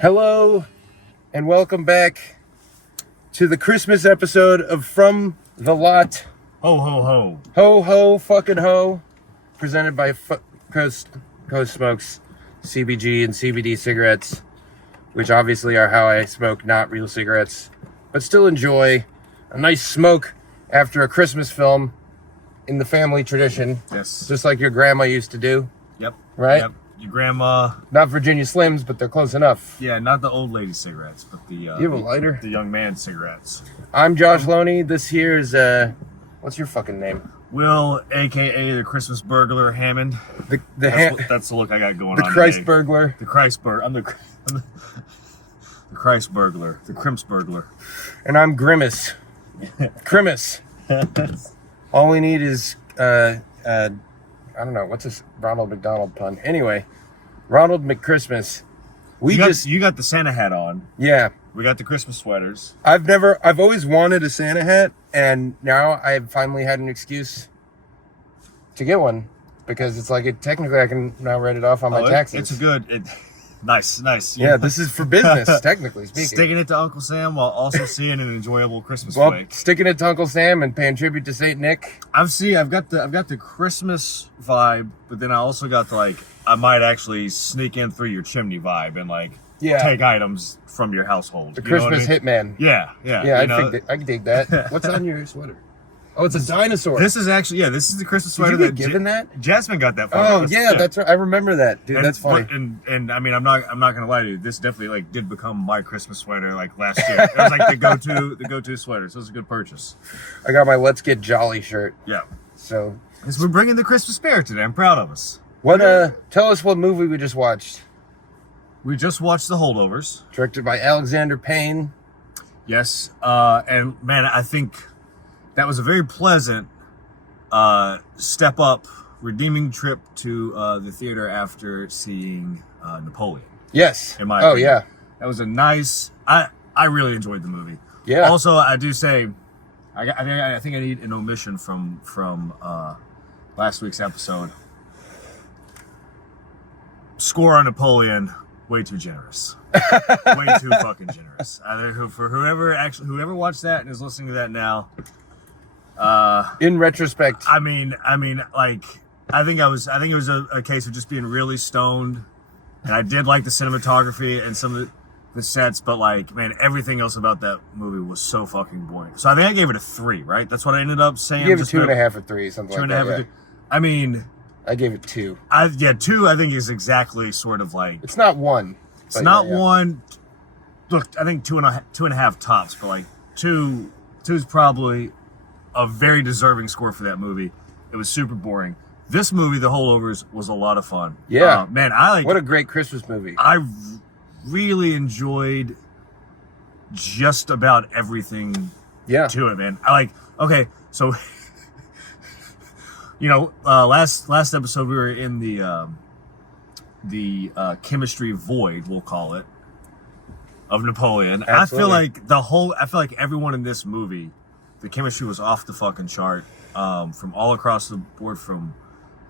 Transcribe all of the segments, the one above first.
Hello and welcome back to the Christmas episode of From the Lot. Ho, ho, ho. Ho, ho, fucking ho. Presented by Coast Smokes CBG and CBD cigarettes, which obviously are how I smoke not real cigarettes, but still enjoy a nice smoke after a Christmas film in the family tradition. Yes. Just like your grandma used to do. Yep. Right? Yep. Your grandma. Not Virginia Slims, but they're close enough. Yeah, not the old lady cigarettes, but the... You have a lighter? The young man cigarettes. I'm Josh Loney. This here is, what's your fucking name? Will, a.k.a. the Christmas burglar, Hammond. That's the look I got going the on Christ today. burglar. The Christ burglar. I'm the Christ burglar. The Crimps burglar. And I'm Grimace. Grimace. All we need is, I don't know, what's this Ronald McDonald pun? Anyway, Ronald McChristmas. You got the Santa hat on. Yeah. We got the Christmas sweaters. I've always wanted a Santa hat, and now I've finally had an excuse to get one, because it's like, technically I can now write it off on my taxes. It's a good... Nice. Yeah, this is for business, technically speaking. Sticking it to Uncle Sam while also seeing an enjoyable Christmas Well, flake. sticking it to Uncle Sam and paying tribute to Saint Nick. I've got the Christmas vibe, but then I also got the, I might actually sneak in through your chimney vibe and take items from your household. The Christmas hitman. Yeah. I can dig that. What's on your sweater? Oh, it's a dinosaur. This is actually this is the Christmas sweater. Did you get given that? Jasmine got that. Oh yeah, that's right. I remember that, dude. That's funny. And I mean, I'm not gonna lie to you. This definitely did become my Christmas sweater last year. It was the go-to sweater. So it was a good purchase. I got my Let's Get Jolly shirt. Yeah. So we're bringing the Christmas spirit today. I'm proud of us. Tell us what movie we just watched. We just watched The Holdovers, directed by Alexander Payne. Yes, and man, I think that was a very pleasant step up, redeeming trip to the theater after seeing Napoleon. Yes. In my opinion. Yeah. That was a nice. I really enjoyed the movie. Yeah. Also, I do say, I think I need an omission from last week's episode. Score on Napoleon. Way too generous. Way too fucking generous. For whoever watched that and is listening to that now. In retrospect, I think it was a case of just being really stoned, and I did like the cinematography and some of the sets, but man, everything else about that movie was so fucking boring. So I think I gave it a 3, right? That's what I ended up saying. You gave it 2.5 or 3, something like that. 2.5 or 3. I mean, I gave it 2. 2 I think is exactly sort of it's not 1. It's not 1. Look, I think 2.5 tops, but 2 is probably a very deserving score for that movie. It was super boring. This movie, The Holdovers, was a lot of fun. Yeah. Man, what a great Christmas movie. I really enjoyed just about everything to it, man. So last episode we were in the chemistry void, we'll call it, of Napoleon. Absolutely. I feel like everyone in this movie, the chemistry was off the fucking chart, from all across the board, from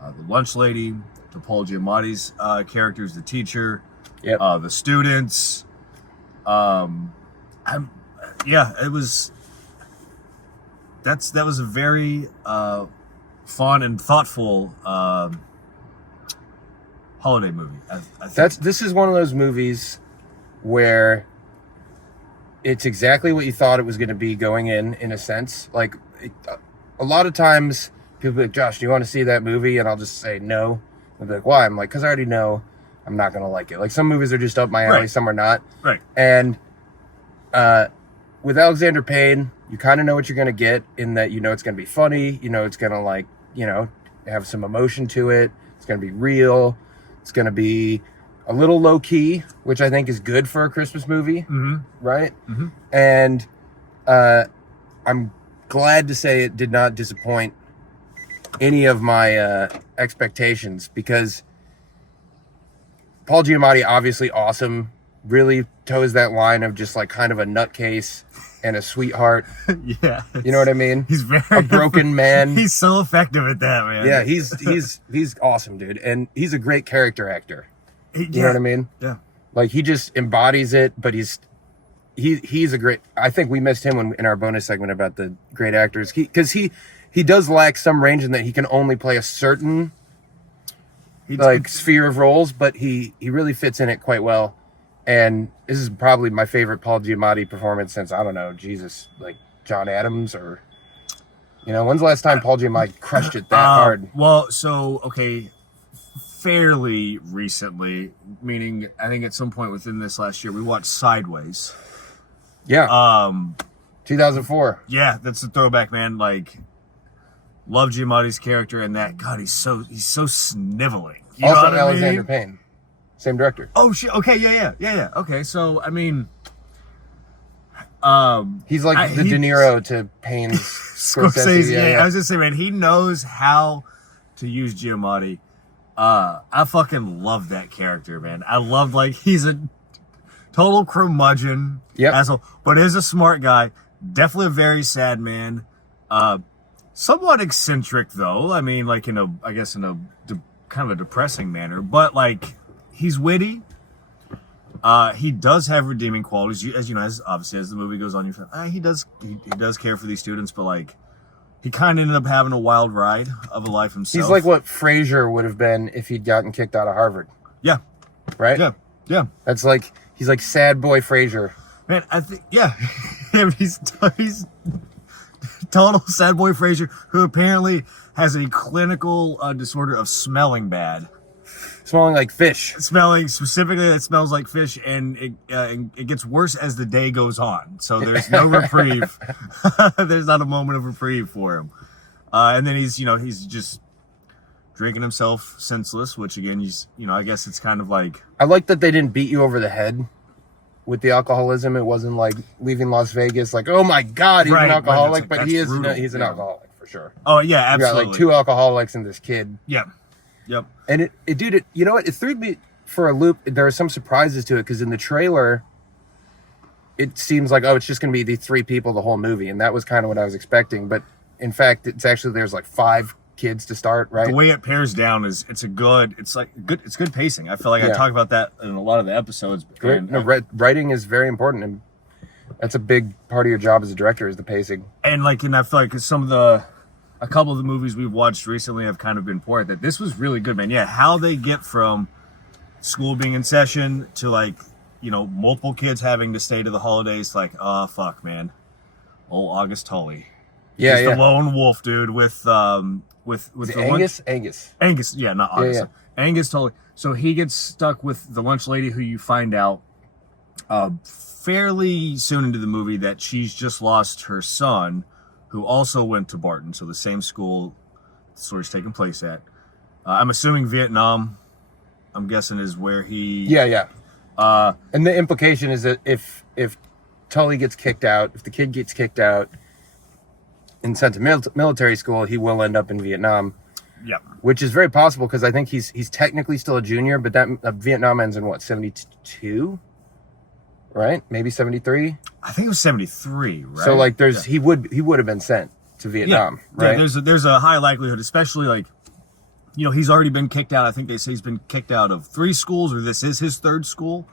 the lunch lady to Paul Giamatti's characters, the teacher, the students. It was that was a very fun and thoughtful holiday movie. I think. This is one of those movies where it's exactly what you thought it was going to be going in a sense. A lot of times people be like, Josh, do you want to see that movie? And I'll just say no. They'll be like, why? I'm like, because I already know I'm not going to like it. Some movies are just up my alley, right. Some are not. Right. And with Alexander Payne, you kind of know what you're going to get, in that it's going to be funny. It's going to have some emotion to it. It's going to be real. It's going to be a little low key, which I think is good for a Christmas movie. Mm-hmm. Right? Mm-hmm. And I'm glad to say it did not disappoint any of my expectations, because Paul Giamatti, obviously awesome, really toes that line of just kind of a nutcase and a sweetheart. Yeah. You know what I mean? He's very a broken man. He's so effective at that, man. Yeah, he's awesome, dude. And he's a great character actor. You know what I mean? Yeah. Like he just embodies it, but he's a great. I think we missed him in our bonus segment about the great actors. Because he does lack some range in that he can only play a certain sphere of roles, but he really fits in it quite well. And this is probably my favorite Paul Giamatti performance since, I don't know, Jesus, like John Adams or, when's the last time Paul Giamatti crushed it that hard? Well, so, okay, fairly recently, meaning I think at some point within this last year, we watched Sideways. Yeah. 2004. Yeah, that's a throwback, man. Like, love Giamatti's character and that. God, he's so sniveling. You also know what Alexander I mean? Payne. Same director. Oh shit. Okay, yeah. Okay, so I mean, he's like De Niro to Payne's Scorsese. Yeah, I was just saying, man, he knows how to use Giamatti. I fucking love that character, man. I love, like, he's a total curmudgeon asshole, but is a smart guy. Definitely a very sad man. Somewhat eccentric though. I mean, like in a kind of a depressing manner, but like he's witty. He does have redeeming qualities, as obviously as the movie goes on. You feel he does care for these students, but like he kind of ended up having a wild ride of a life himself. He's like what Frasier would have been if he'd gotten kicked out of Harvard. Yeah. Right. Yeah. That's like he's like sad boy Frasier. Man, I think he's total sad boy Frasier, who apparently has a clinical disorder of smelling bad. Smelling like fish. Smelling specifically that smells like fish, and it gets worse as the day goes on. So there's no reprieve. There's not a moment of reprieve for him. And then he's just drinking himself senseless, which again, I guess it's kind of like. I like that they didn't beat you over the head with the alcoholism. It wasn't like leaving Las Vegas, like, oh my God, he's an alcoholic, but he's an alcoholic for sure. Oh yeah, absolutely. You got like two alcoholics and this kid. Yeah. Yep. And dude, you know what? It threw me for a loop. There are some surprises to it because in the trailer, it seems like, oh, it's just going to be the three people the whole movie, and that was kind of what I was expecting. But in fact, there's like 5 kids to start, right? The way it pairs down is it's good pacing. I feel like I talk about that in a lot of the episodes. Writing is very important, and that's a big part of your job as a director is the pacing. And I feel like a couple of the movies we've watched recently have kind of been poor at that. This was really good, man. Yeah, how they get from school being in session to like, multiple kids having to stay to the holidays. Like, oh fuck, man, old August Tully. Yeah, the lone wolf, dude. With Angus. Yeah, not August. Yeah. Angus Tully. So he gets stuck with the lunch lady, who you find out fairly soon into the movie that she's just lost her son, who also went to Barton, so the same school the story's taking place at. I'm assuming Vietnam, I'm guessing, is where he... Yeah. And the implication is that if Tully gets kicked out, if the kid gets kicked out and sent to military school, he will end up in Vietnam. Yeah. Which is very possible because I think he's technically still a junior, but that Vietnam ends in what, 72? Right? Maybe 73? I think it was 73, right? So like he would have been sent to Vietnam, right? Yeah, there's a high likelihood, especially like, he's already been kicked out. I think they say he's been kicked out of 3 schools, or this is his 3rd school,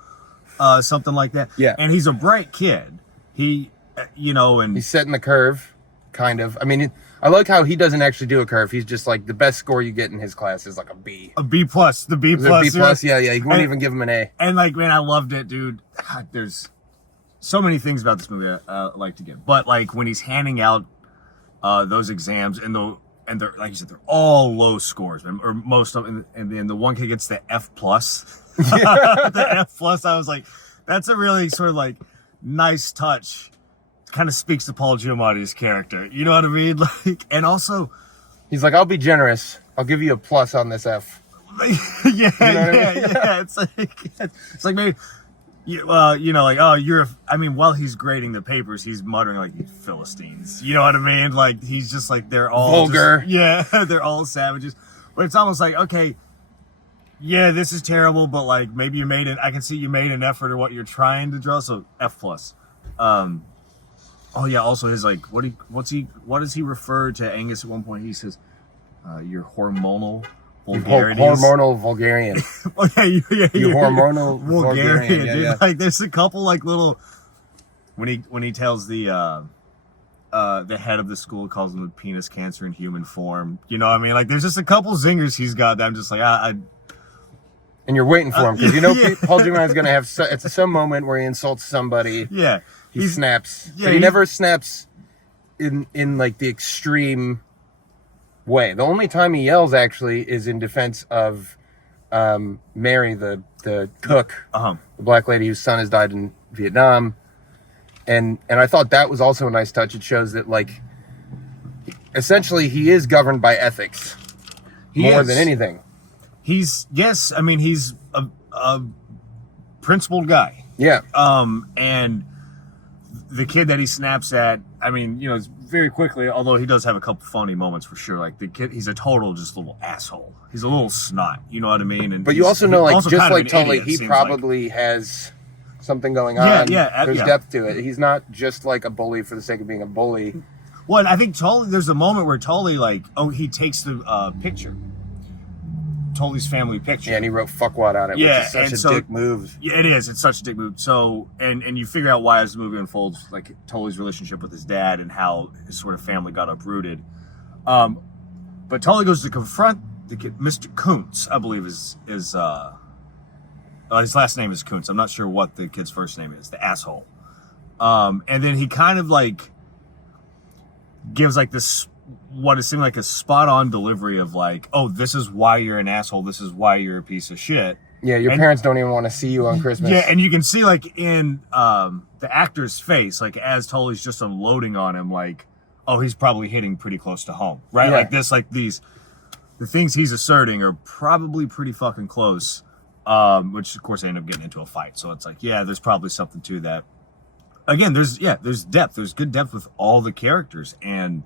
something like that. Yeah. And he's a bright kid. He, and he's setting the curve, kind of. I mean, I like how he doesn't actually do a curve. He's just like, the best score you get in his class is like a B. A B plus. The B plus. A B plus, yeah. You wouldn't even give him an A. And like, man, I loved it, dude. God, there's so many things about this movie I like to get. But like when he's handing out those exams, and they're, like you said, they're all low scores, man, or most of them. And then the one kid gets the F plus. The F plus. I was like, that's a really sort of like nice touch. Kind of speaks to Paul Giamatti's character. You know what I mean? Like, and also, he's like, I'll be generous. I'll give you a plus on this F. Yeah. It's like maybe, like, oh, while he's grading the papers, he's muttering like, "You Philistines." You know what I mean? Like, he's just like, they're all vulgar. They're all savages. But it's almost like, okay, yeah, this is terrible, but like maybe I can see you made an effort at what you're trying to draw. So F plus. Oh yeah. Also, his like, what does he refer to Angus at one point? He says, "You're hormonal vulgarities. Hormonal vulgarian. Oh, yeah, You hormonal vulgarian, Yeah, dude. yeah. Like, there's a couple like little when he tells the head of the school, calls him the penis cancer in human form. You know what I mean? Like, there's just a couple zingers he's got that I'm just like, And you're waiting for him because yeah. Paul Giamatti's gonna have it's some moment where he insults somebody. yeah. He snaps. Yeah, But he never snaps in like the extreme way. The only time he yells actually is in defense of Mary, the cook, Uh-huh. the black lady whose son has died in Vietnam. And I thought that was also a nice touch. It shows that, like, essentially he is governed by ethics more than anything. He's a principled guy. Yeah. And the kid that he snaps at, I mean, it's very quickly, although he does have a couple funny moments for sure. Like, the kid, he's a total just little asshole. He's a little snot, you know what I mean? And but you also know, like, also just kind of like an Tully, idiot, he probably has something going on. There's depth to it. He's not just like a bully for the sake of being a bully. Well, I think Tully, there's a moment where Tully, like, he takes the picture. Tully's family picture. Yeah, and he wrote fuckwad on it, Yeah, which is such a dick move. Yeah, it is. It's such a dick move. So, and you figure out why as the movie unfolds, like, Tully's relationship with his dad and how his sort of family got uprooted. But Tully goes to confront the kid, Mr. Kuntz, I believe is his last name is Kuntz. I'm not sure what the kid's first name is, the asshole. And then he kind of, like, gives, like, this, what it seemed like a spot-on delivery of, like, oh, this is why you're an asshole, this is why you're a piece of shit. Yeah, your parents don't even want to see you on Christmas. Yeah, and you can see, like, in the actor's face, like, as Tully's just unloading on him, like, oh, he's probably hitting pretty close to home, right? Yeah. Like, the things he's asserting are probably pretty fucking close, which, of course, they end up getting into a fight. So it's like, yeah, there's probably something to that. Again, there's depth. There's good depth with all the characters, and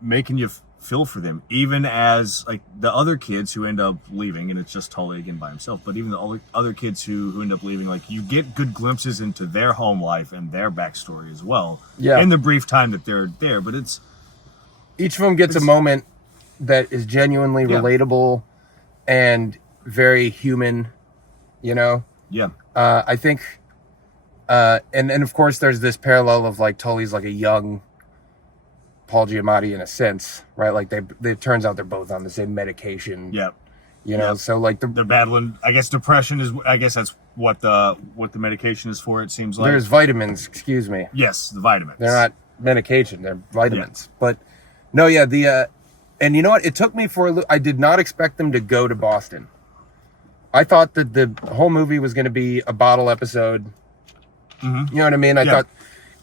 making you feel for them, even as, like, the other kids who end up leaving, and it's just Tully again by himself, but even the other kids who end up leaving, like, you get good glimpses into their home life and their backstory as well. Yeah. In the brief time that they're there, but each of them gets a moment that is genuinely relatable and very human, you know? Yeah. I think, and of course there's this parallel of, like, Tully's like a young Paul Giamatti in a sense, right? Like, it turns out they're both on the same medication. Yeah. You know, so, like, they're battling, I guess, depression is, I guess that's what the medication is for, it seems like. There's vitamins, excuse me. Yes, the vitamins. They're not medication, they're vitamins. Yeah. But no, yeah, and you know what? It took me I did not expect them to go to Boston. I thought that the whole movie was going to be a bottle episode. Mm-hmm. You know what I mean? I thought,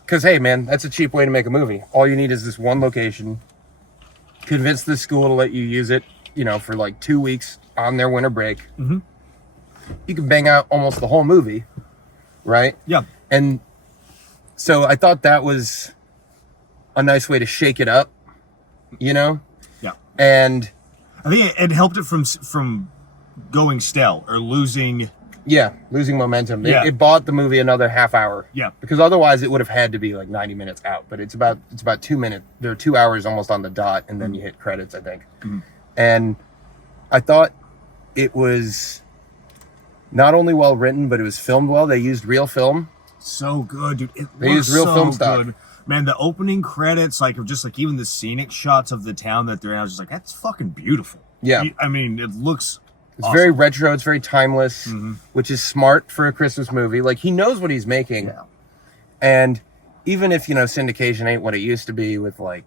because, hey, man, that's a cheap way to make a movie. All you need is this one location. Convince the school to let you use it, for like 2 weeks on their winter break. Mm-hmm. You can bang out almost the whole movie, right? Yeah. And so I thought that was a nice way to shake it up, Yeah. And I think it helped it from going stale or losing momentum. Yeah. It bought the movie another half hour. Yeah. Because otherwise it would have had to be like 90 minutes out. But it's about 2 minutes. There are 2 hours almost on the dot, and then you hit credits, I think. Mm-hmm. And I thought it was not only well written, but it was filmed well. They used real film. So good, dude. They used real film stock. Good. Man, the opening credits, like, just like even the scenic shots of the town that they're in, I was just like, that's fucking beautiful. Yeah. I mean, it looks It's awesome. very retro. It's very timeless, Mm-hmm. which is smart for a Christmas movie. Like, he knows what he's making. Yeah. And even if, syndication ain't what it used to be with, like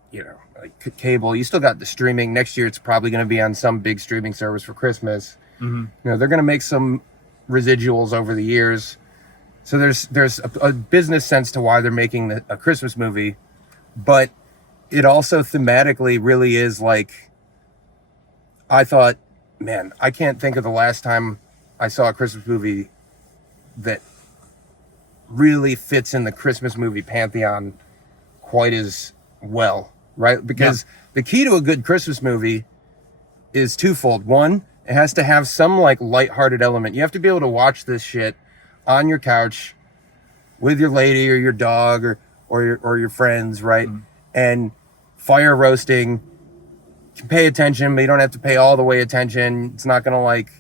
cable, you still got the streaming. Next year, it's probably going to be on some big streaming service for Christmas. Mm-hmm. They're going to make some residuals over the years. So there's a business sense to why they're making a Christmas movie. But it also thematically really is like, I thought, man, I can't think of the last time I saw a Christmas movie that really fits in the Christmas movie pantheon quite as well, right? Because the key to a good Christmas movie is twofold. One, it has to have some, like, lighthearted element. You have to be able to watch this shit on your couch with your lady or your dog or your friends, right? Mm-hmm. And fire roasting can pay attention, but you don't have to pay all the way attention. It's not gonna like,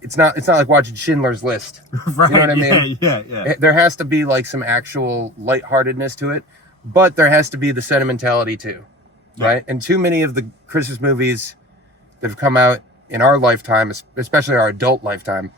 it's not like watching Schindler's List. Right. You know what I mean? Yeah. There has to be like some actual lightheartedness to it, but there has to be the sentimentality too, right? And too many of the Christmas movies that have come out in our lifetime, especially our adult lifetime,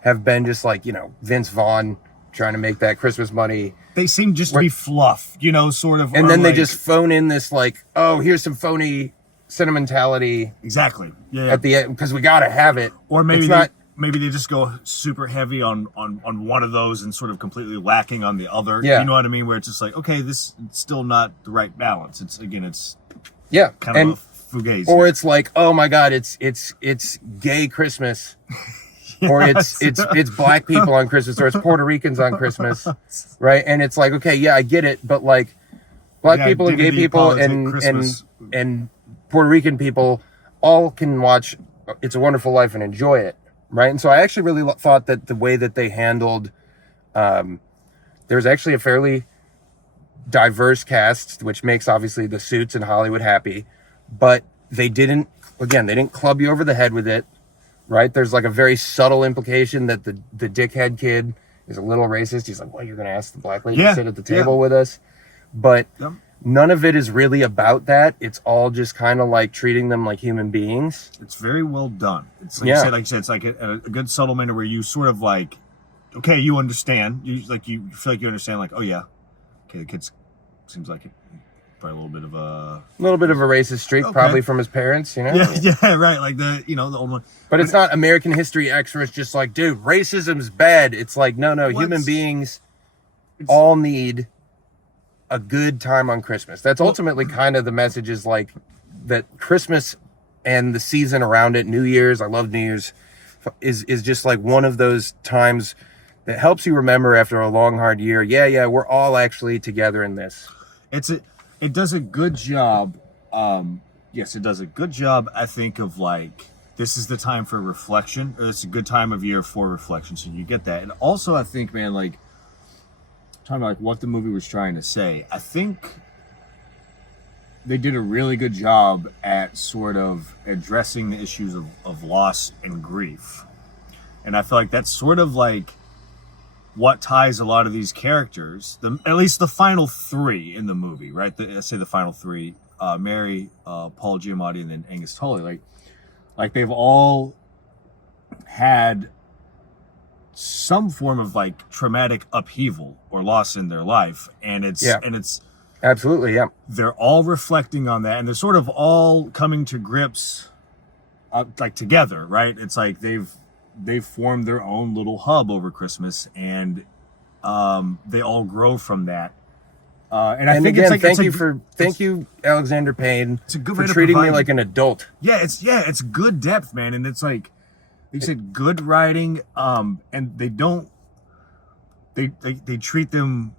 have been just like, Vince Vaughn trying to make that Christmas money. They seem just to be fluff, sort of. And then they just phone in this like, oh, here's some phony sentimentality. Exactly. Yeah. At the end, because we gotta have it. Or maybe maybe they just go super heavy on one of those and sort of completely lacking on the other. Yeah. You know what I mean? Where it's just like, okay, it's still not the right balance. It's kind of a fugazi. Or it's like, oh my God, it's gay Christmas. Yes. Or it's black people on Christmas, or it's Puerto Ricans on Christmas. Right? And it's like, okay, yeah, I get it, but like black people and gay people and Puerto Rican people all can watch It's a Wonderful Life and enjoy it. Right. And so I actually really thought that the way that they handled, there's actually a fairly diverse cast, which makes obviously the Suits and Hollywood happy, but they didn't club you over the head with it. Right. There's like a very subtle implication that the dickhead kid is a little racist. He's like, well, you're going to ask the black lady to sit at the table with us. But none of it is really about that. It's all just kind of like treating them like human beings. It's very well done. It's like you said, it's like a good subtle manner where you sort of like, okay, you understand. You feel like you understand. Like, oh yeah, okay, the kid seems like probably a little bit of a racist streak, probably from his parents. Yeah, right. Like the old one. But it's not American History X, where it's just like, dude, racism's bad. It's like, no, human beings all need a good time on Christmas. That's ultimately kind of the message, is like that Christmas and the season around it, New Year's, I love New Year's, is just like one of those times that helps you remember after a long, hard year. Yeah, we're all actually together in this. It does a good job. Yes, it does a good job, I think, of like, this is the time for reflection, or it's a good time of year for reflection. So you get that. And also, I think, man, like, talking about like what the movie was trying to say, I think they did a really good job at sort of addressing the issues of loss and grief. And I feel like that's sort of like what ties a lot of these characters, at least the final three in the movie, right? Let's say the final three, Mary, Paul Giamatti, and then Angus Tully. Like they've all had some form of like traumatic upheaval or loss in their life, and it's absolutely, yeah, they're all reflecting on that, and they're sort of all coming to grips like together, right? It's like they've formed their own little hub over Christmas, and they all grow from that. And I think again, thank you, Alexander Payne, for treating me like an adult. Yeah, it's good depth, man, and it's like, you said, good writing, and they treat them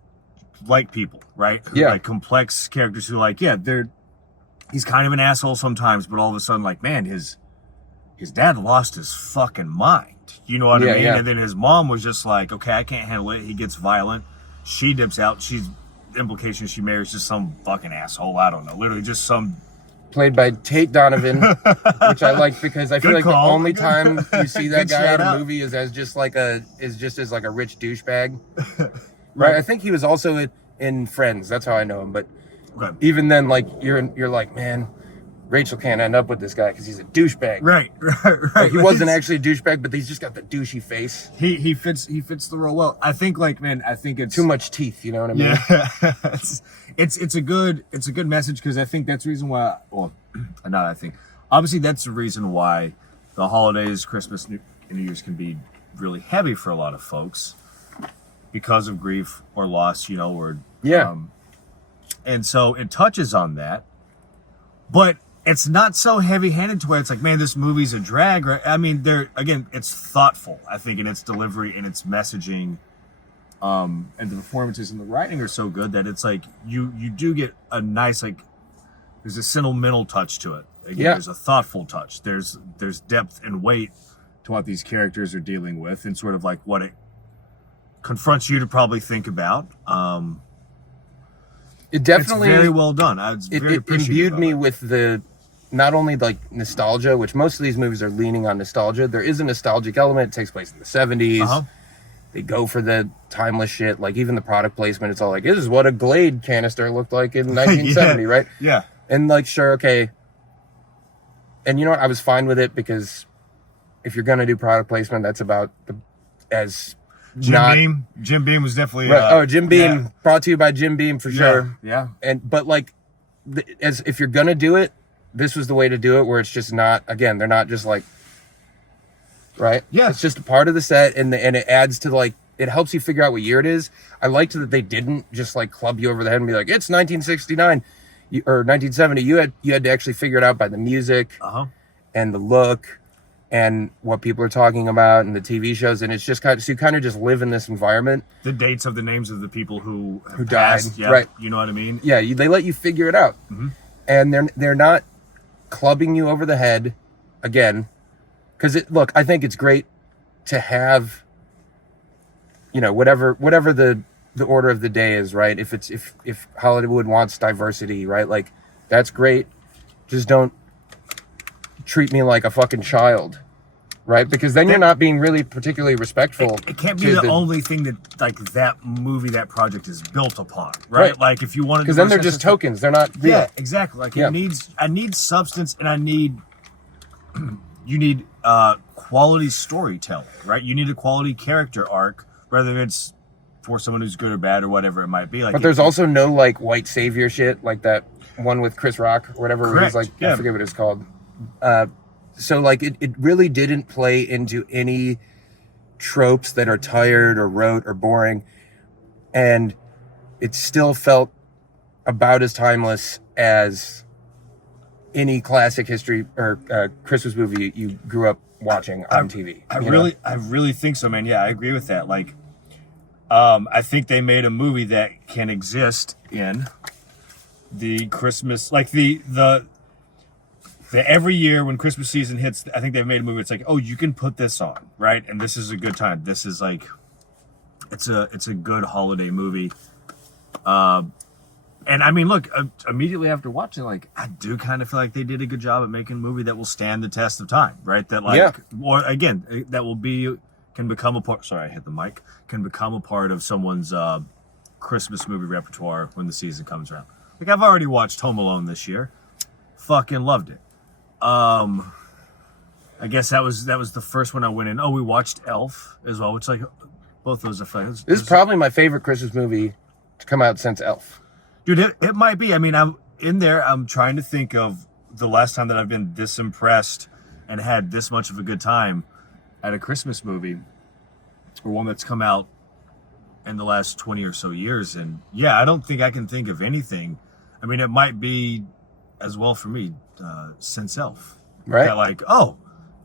like people, right? Like complex characters who, like, he's kind of an asshole sometimes, but all of a sudden, like, man, his dad lost his fucking mind. You know what I mean? Yeah. And then his mom was just like, okay, I can't handle it. He gets violent. She dips out. Implication she marries just some fucking asshole. I don't know. Literally just some. Played by Tate Donovan, which I like because I feel like the only time you see that guy in a movie is just as like a rich douchebag. Right. I think he was also in Friends. That's how I know him. But even then, like you're like, man, Rachel can't end up with this guy because he's a douchebag. Right. Like, he wasn't actually a douchebag, but he's just got the douchey face. He fits the role well. I think, like, man, it's too much teeth. You know what I mean? Yeah. It's a good message, because I think that's the reason why. Well, not I think. Obviously, that's the reason why the holidays, Christmas, and New Year's can be really heavy for a lot of folks because of grief or loss, and so it touches on that, but it's not so heavy-handed to where it's like, man, this movie's a drag. Right? I mean, it's thoughtful, I think, in its delivery and its messaging, and the performances and the writing are so good that it's like you do get a nice, like, there's a sentimental touch to it. Again, there's a thoughtful touch. There's depth and weight to what these characters are dealing with, and sort of like what it confronts you to probably think about. It definitely, it's very well done. It's very it imbued me with the not only like nostalgia, which most of these movies are leaning on nostalgia. There is a nostalgic element. It takes place in the 70s. Uh-huh. They go for the timeless shit. Like even the product placement, it's all like, this is what a Glade canister looked like in 1970, Yeah. right? Yeah. And like, sure, okay. And you know what? I was fine with it because if you're gonna do product placement, that's about as Jim Beam was definitely right. Jim Beam, yeah. brought to you by Jim Beam for sure. Yeah. But like, as if you're gonna do it, this was the way to do it. Where it's just not. Again, they're not just like. Right. Yeah. It's just a part of the set, and it adds to like. It helps you figure out what year it is. I liked that they didn't just like club you over the head and be like, it's 1969 or 1970. You had to actually figure it out by the music and the look and what people are talking about and the TV shows. And it's just kind of, so you kind of just live in this environment. The dates of the names of the people who died. passed, yeah, right. You know what I mean? Yeah. They let you figure it out. Mm-hmm. And they're not clubbing you over the head again. Cause look, I think it's great to have, you know, whatever the order of the day is, right? If Hollywood wants diversity, right? Like, that's great. Just don't treat me like a fucking child, right? Because then you're not being really particularly respectful. It can't be the only thing that like that movie, that project is built upon, right? Like if you want to, because then they're just tokens. They're not real. Yeah, exactly. Like I need substance, and you need quality storytelling, right? You need a quality character arc, whether it's for someone who's good or bad or whatever it might be. Like, but there's also no like white savior shit like that one with Chris Rock or whatever. Where he's like, I forget what it's called. So like it really didn't play into any tropes that are tired or rote or boring, and it still felt about as timeless as any classic history or Christmas movie you grew up watching on TV. I really think so, man. Yeah, I agree with that. Like, I think they made a movie that can exist in the Christmas, like the every year when Christmas season hits. I think they've made a movie. It's like, oh, you can put this on, right? And this is a good time. This is like, it's a good holiday movie. And I mean, look, immediately after watching, like, I do kind of feel like they did a good job at making a movie that will stand the test of time, right? That like, or again, that will can become a part. Sorry, I hit the mic. Can become a part of someone's Christmas movie repertoire when the season comes around. Like, I've already watched Home Alone this year. Fucking loved it. I guess that was the first one I went in. Oh, we watched Elf as well, which like both those are fun. This is probably my favorite Christmas movie to come out since Elf. Dude, it might be. I mean, I'm in there. I'm trying to think of the last time that I've been this impressed and had this much of a good time at a Christmas movie, or one that's come out in the last 20 or so years. And yeah, I don't think I can think of anything. I mean, it might be as well for me since Elf. Right. That like, oh,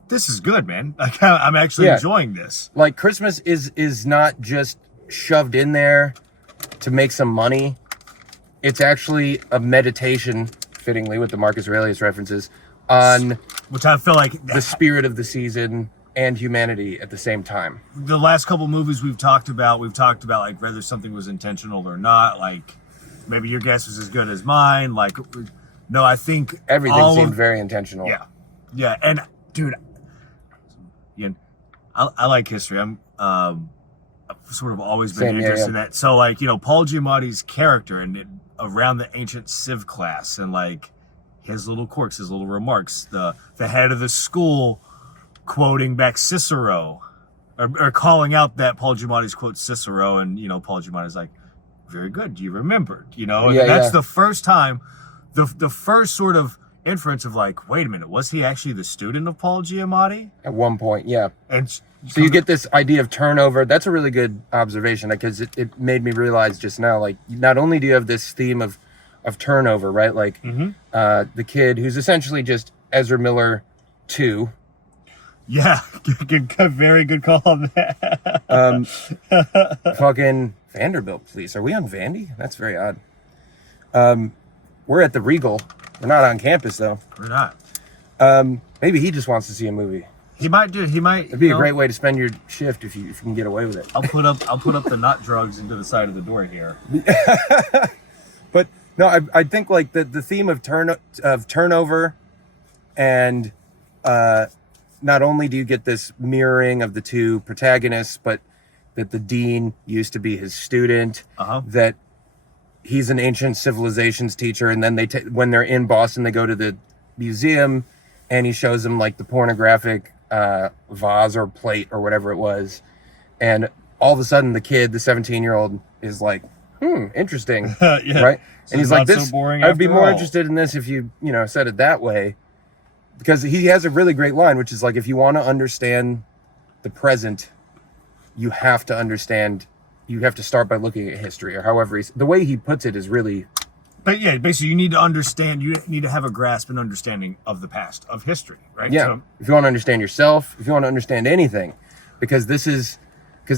this is good, man. Like, I'm actually enjoying this. Like, Christmas is not just shoved in there to make some money. It's actually a meditation, fittingly with the Marcus Aurelius references, on which I feel like the spirit of the season and humanity at the same time. The last couple movies we've talked about like whether something was intentional or not. Like, maybe your guess was as good as mine. Like, no, I think everything seemed very intentional. Yeah, and dude, I like history. I'm sort of always been interested in that. So like, you know, Paul Giamatti's character and around the ancient civ class and like his little quirks, his little remarks, the head of the school quoting back Cicero or calling out that Paul Giamatti's quote Cicero, and you know, Paul Giamatti's like, very good, you remembered, you know, and that's the first time, the first sort of inference of like, wait a minute, was he actually the student of Paul Giamatti? At one point, yeah. And so you get this idea of turnover. That's a really good observation, because it made me realize just now, like, not only do you have this theme of turnover, right? Like, the kid who's essentially just Ezra Miller 2. Yeah, very good call on that. Fucking Vanderbilt police. Are we on Vandy? That's very odd. We're at the Regal. We're not on campus, though. We're not. Maybe he just wants to see a movie. He might do. He might. It'd be a great way to spend your shift if you can get away with it. I'll put up the nut drugs into the side of the door here. But no, I think like the theme of turnover And not only do you get this mirroring of the two protagonists, but that the dean used to be his student, that he's an ancient civilizations teacher, and then when they're in Boston, they go to the museum, and he shows them like the pornographic vase or plate or whatever it was, and all of a sudden the kid, the 17-year-old, is like, interesting, right? So and he's like, this. So boring I'd be more all. interested in this if you said it that way, because he has a really great line, which is like, if you want to understand the present, you have to start by looking at history, or however the way he puts it is really. But yeah, basically you need to understand, you need to have a grasp and understanding of the past, of history, right? Yeah. So, if you want to understand yourself, if you want to understand anything, because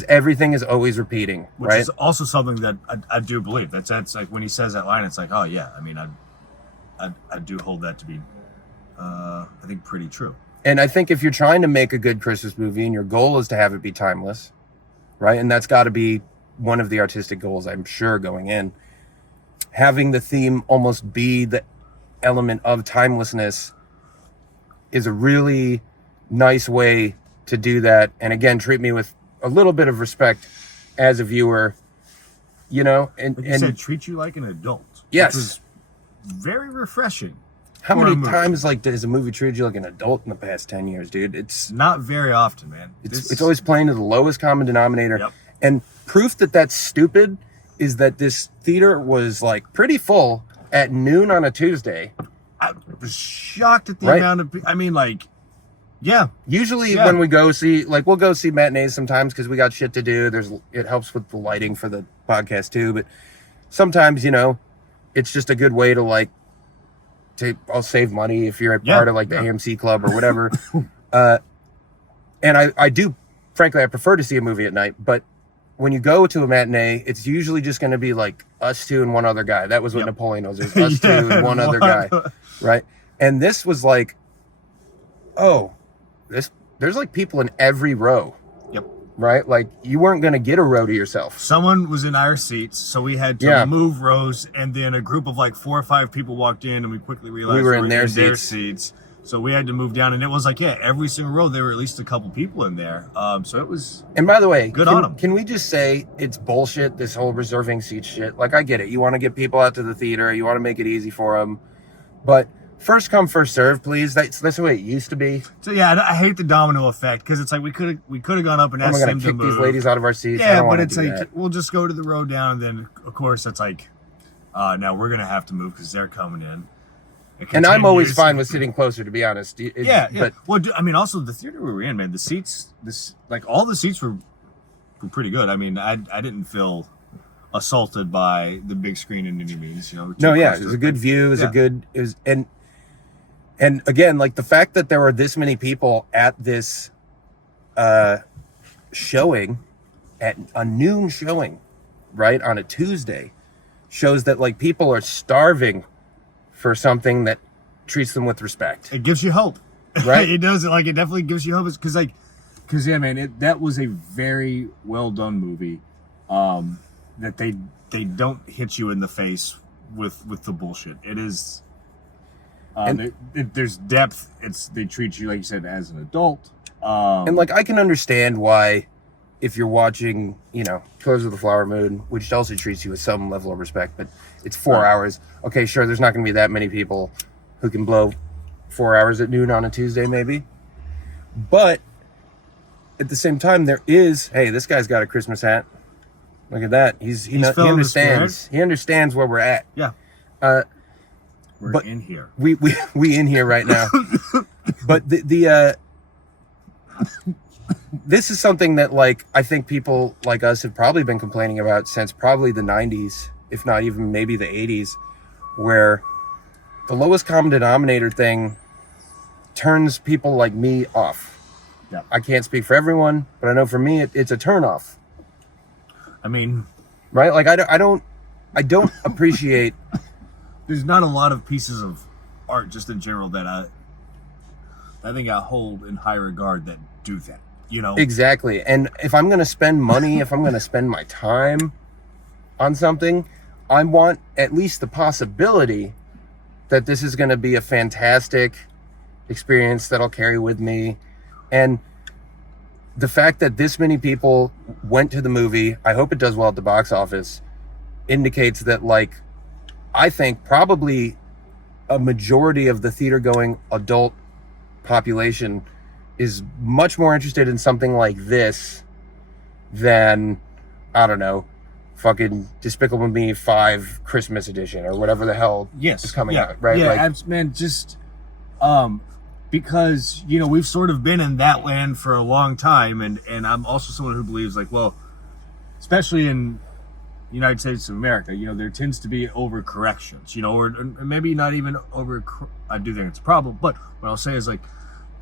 everything is always repeating, which right? is also something that I do believe. That's like when he says that line, it's like, oh yeah, I mean, I do hold that to be, I think, pretty true. And I think if you're trying to make a good Christmas movie and your goal is to have it be timeless, right? And that's got to be one of the artistic goals, I'm sure, going in. Having the theme almost be the element of timelessness is a really nice way to do that. And again, treat me with a little bit of respect as a viewer, and Like you said, treat you like an adult. Yes. Which was very refreshing. How many times has a movie treated you like an adult in the past 10 years, dude? It's not very often, man. It's always playing to the lowest common denominator. Yep. And proof that that's stupid is that this theater was like pretty full at noon on a Tuesday. I was shocked at the amount of. I mean, like, yeah. Usually when we go see, like, we'll go see matinees sometimes because we got shit to do. It helps with the lighting for the podcast too. But sometimes, it's just a good way to I'll save money if you're a part of like the AMC club or whatever. And I do, frankly, I prefer to see a movie at night. But when you go to a matinee, it's usually just going to be like us two and one other guy. That was what Napoleon was. It was us two and one other guy, right? And this was like, there's like people in every row. Yep. Right? Like, you weren't going to get a row to yourself. Someone was in our seats, so we had to move rows, and then a group of like 4 or 5 people walked in, and we quickly realized we were in their seats. So we had to move down, and it was like, every single row, there were at least a couple people in there. So it was. And by the way, good on them. Can we just say it's bullshit, this whole reserving seats shit? Like, I get it. You want to get people out to the theater. You want to make it easy for them. But first come, first serve, please. That's the way it used to be. So yeah, I hate the domino effect, because it's like we could have gone up and asked them to kick move. These ladies out of our seats. Yeah, but it's like, we'll just go to the row down, and then of course it's like, now we're gonna have to move because they're coming in. And I'm always fine with sitting closer, to be honest. But well, I mean, also the theater we were in, man, the seats, all the seats were pretty good. I mean, I didn't feel assaulted by the big screen in any means. No, yeah, it was a good view. And again, like, the fact that there were this many people at this showing, at a noon showing, right, on a Tuesday, shows that like people are starving for something that treats them with respect. It gives you hope, right? It does. Like, it definitely gives you hope. Because yeah, man, that was a very well done movie. That they don't hit you in the face with the bullshit. It is. There's depth. They treat you, like you said, as an adult. And like, I can understand why, if you're watching, Killers of the Flower Moon, which also treats you with some level of respect, but it's 4 hours. Okay, sure, there's not going to be that many people who can blow 4 hours at noon on a Tuesday, maybe. But at the same time, there is, hey, this guy's got a Christmas hat. Look at that. He understands. He understands where we're at. Yeah. We're in here. We in here right now. But this is something that, like, I think people like us have probably been complaining about since probably the 90s, if not even maybe the 80s, where the lowest common denominator thing turns people like me off. Yeah. I can't speak for everyone, but I know for me it's a turn off. I mean, right? Like, I don't appreciate. There's not a lot of pieces of art just in general that I think I hold in high regard that do that. Exactly. And if I'm going to spend money, if I'm going to spend my time on something, I want at least the possibility that this is going to be a fantastic experience that I'll carry with me. And the fact that this many people went to the movie, I hope it does well at the box office, indicates that, like, I think probably a majority of the theater-going adult population is much more interested in something like this than, I don't know, fucking Despicable Me 5 Christmas edition or whatever the hell is coming out, right? Yeah, like, man, just because, you know, we've sort of been in that land for a long time, and I'm also someone who believes, like, well, especially in the United States of America, you know, there tends to be overcorrections, you know, or maybe not even I do think it's a problem, but what I'll say is, like,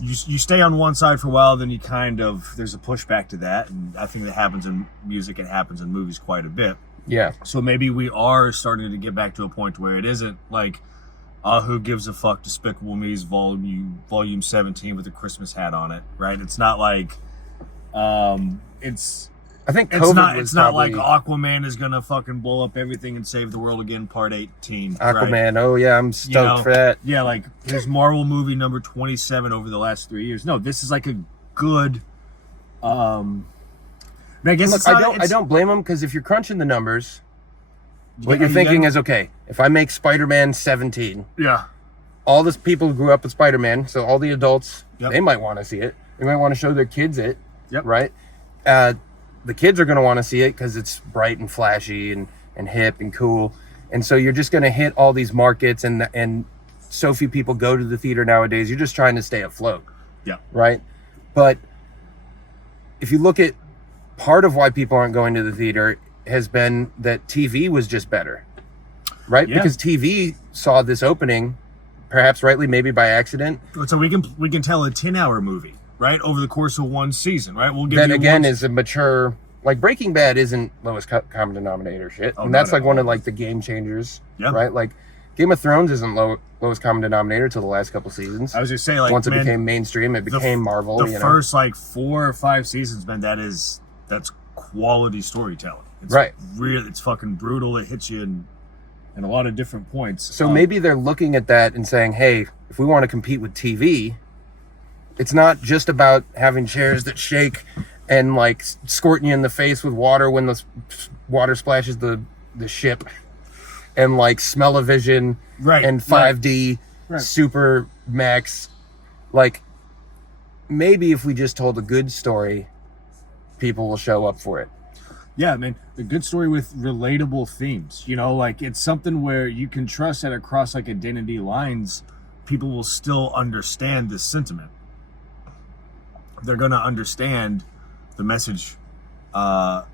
you stay on one side for a while, then you kind of, there's a pushback to that, and I think that happens in music, it happens in movies quite a bit. Yeah. So maybe we are starting to get back to a point where it isn't like, who gives a fuck, Despicable Me's volume 17 with a Christmas hat on it, right? It's not like, I think COVID it's not like Aquaman is gonna fucking blow up everything and save the world again, part 18. Aquaman, right? Oh yeah, I'm stoked for that. Yeah, like his Marvel movie number 27 over the last 3 years. No, this is like a good. I guess look, I don't blame him, because if you're crunching the numbers, what you're thinking is, okay, if I make Spider-Man 17, all these people who grew up with Spider-Man, so all the adults, they might want to see it. They might want to show their kids it, right? The kids are going to want to see it because it's bright and flashy and hip and cool. And so you're just going to hit all these markets, and so few people go to the theater nowadays. You're just trying to stay afloat. Yeah. Right? But if you look at part of why people aren't going to the theater has been that TV was just better. Right? Yeah. Because TV saw this opening, perhaps rightly, maybe by accident. So we can tell a 10-hour movie, right, over the course of one season, right? We'll give that again is a mature, like, Breaking Bad isn't lowest common denominator shit, and that's like one of, like, the game changers, right? Like, Game of Thrones isn't lowest common denominator until the last couple seasons. I was just saying, like, once it became mainstream, it became Marvel. The first like 4 or 5 seasons, man, that's quality storytelling. It's real. It's fucking brutal. It hits you in a lot of different points. So maybe they're looking at that and saying, hey, if we want to compete with TV, it's not just about having chairs that shake and, like, squirting you in the face with water when the water splashes the ship, and, like, smell-o-vision and 5D super max. Like, maybe if we just told a good story, people will show up for it. Yeah, man, a good story with relatable themes. You know, like, it's something where you can trust that across, like, identity lines, people will still understand this sentiment. They're going to understand the message, I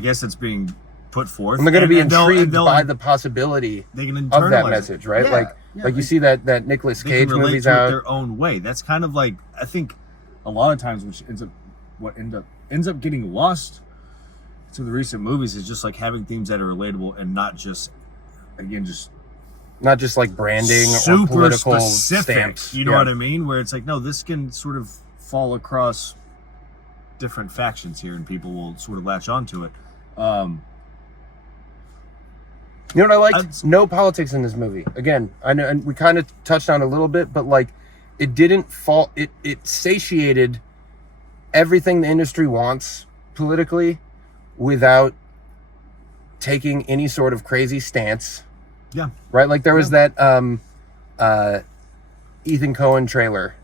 guess, that's being put forth. And they're going to be intrigued by the possibility of that message, right? Yeah, like you see that Nicolas Cage movies out. Their own way. That's kind of like, I think, a lot of times, which ends up getting lost to the recent movies, is just like having themes that are relatable and not just like branding or political specific stamps. You know what I mean? Where it's like, no, this can sort of fall across different factions here, and people will sort of latch onto it. You know what I liked? No politics in this movie. Again, I know, and we kind of touched on it a little bit, but, like, it didn't fall. It satiated everything the industry wants politically without taking any sort of crazy stance. Yeah. Right? Like, there was that Ethan Coen trailer.